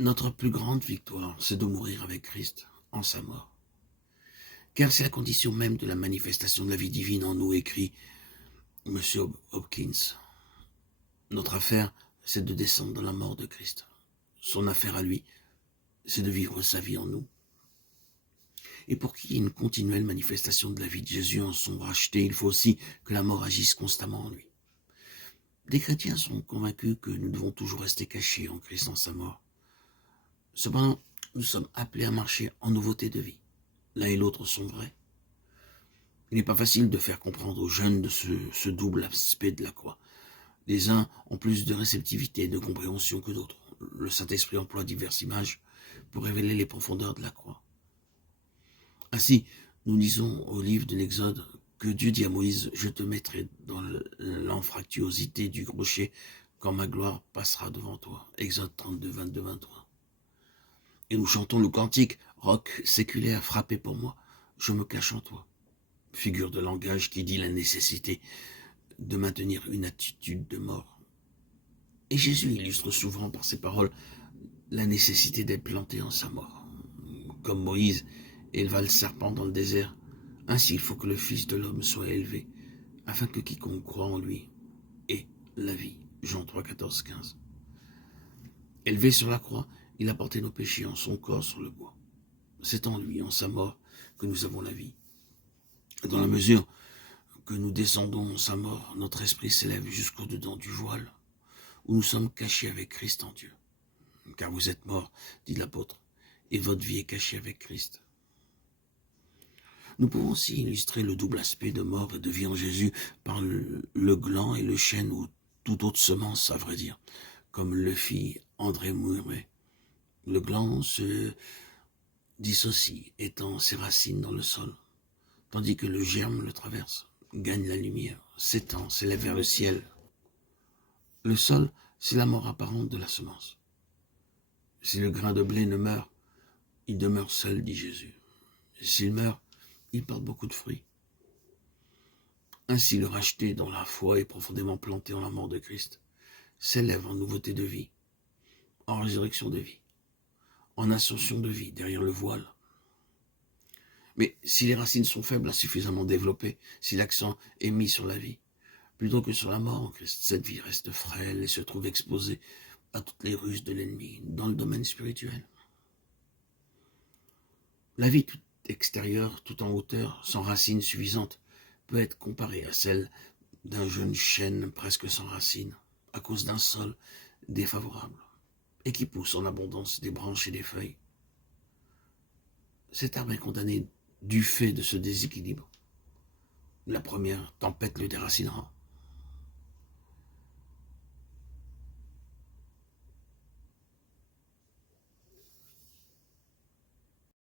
Notre plus grande victoire, c'est de mourir avec Christ en sa mort. Car c'est la condition même de la manifestation de la vie divine en nous, écrit M. Hopkins. Notre affaire, c'est de descendre dans la mort de Christ. Son affaire à lui, c'est de vivre sa vie en nous. Et pour qu'il y ait une continuelle manifestation de la vie de Jésus en son racheté, il faut aussi que la mort agisse constamment en lui. Des chrétiens sont convaincus que nous devons toujours rester cachés en Christ en sa mort. Cependant, nous sommes appelés à marcher en nouveauté de vie. L'un et l'autre sont vrais. Il n'est pas facile de faire comprendre aux jeunes de ce double aspect de la croix. Les uns ont plus de réceptivité et de compréhension que d'autres. Le Saint-Esprit emploie diverses images pour révéler les profondeurs de la croix. Ainsi, nous lisons au livre de l'Exode que Dieu dit à Moïse « Je te mettrai dans l'anfractuosité du rocher quand ma gloire passera devant toi ». Exode 32, 22, 23. Et nous chantons le cantique « Roc séculaire frappé pour moi, je me cache en toi ». Figure de langage qui dit la nécessité de maintenir une attitude de mort. Et Jésus illustre souvent par ses paroles la nécessité d'être planté en sa mort. Comme Moïse éleva le serpent dans le désert, ainsi il faut que le Fils de l'homme soit élevé, afin que quiconque croit en lui ait la vie. Jean 3, 14, 15. Élevé sur la croix, il a porté nos péchés en son corps sur le bois. C'est en lui, en sa mort, que nous avons la vie. Dans la mesure que nous descendons en sa mort, notre esprit s'élève jusqu'au-dedans du voile, où nous sommes cachés avec Christ en Dieu. Car vous êtes morts, dit l'apôtre, et votre vie est cachée avec Christ. Nous pouvons aussi illustrer le double aspect de mort et de vie en Jésus par le gland et le chêne ou toute autre semence, à vrai dire, comme le fit André Mouret. Le gland se dissocie, étend ses racines dans le sol, tandis que le germe le traverse, gagne la lumière, s'étend, s'élève vers le ciel. Le sol, c'est la mort apparente de la semence. Si le grain de blé ne meurt, il demeure seul, dit Jésus. S'il meurt, il porte beaucoup de fruits. Ainsi, le racheté dans la foi et profondément planté en la mort de Christ s'élève en nouveauté de vie, en résurrection de vie, en ascension de vie derrière le voile. Mais si les racines sont faibles, insuffisamment développées, si l'accent est mis sur la vie, plutôt que sur la mort en Christ, cette vie reste frêle et se trouve exposée à toutes les ruses de l'ennemi dans le domaine spirituel. La vie toute extérieure, tout en hauteur, sans racines suffisantes, peut être comparée à celle d'un jeune chêne presque sans racines, à cause d'un sol défavorable, et qui pousse en abondance des branches et des feuilles. Cet arbre est condamné du fait de ce déséquilibre. La première tempête le déracinera,